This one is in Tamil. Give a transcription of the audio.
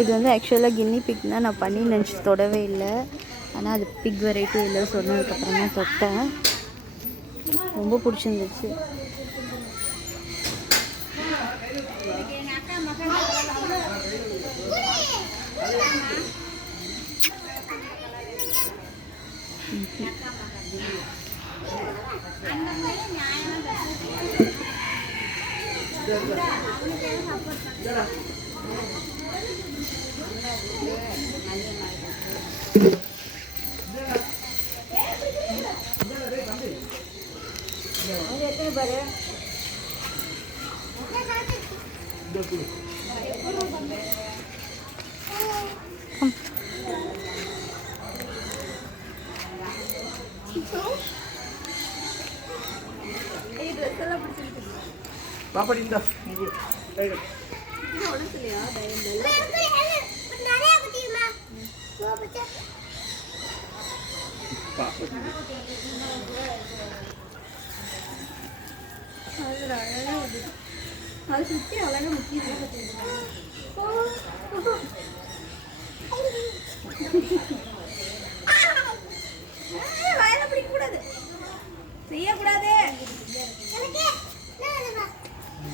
இது வந்து ஆக்சுவலாக கின்னி பிக் தான். நான் பண்ணி நினச்சி தொடவே இல்லை. ஆனால் அது பிக் வெரைட்டி இல்லை சொன்னதுக்கப்புறமா தொட்டேன். ரொம்ப பிடிச்சிருந்துச்சு. அது சுற்றி அழகாக முக்கியம் வயலை பிடிக்கக்கூடாது, செய்யக்கூடாது.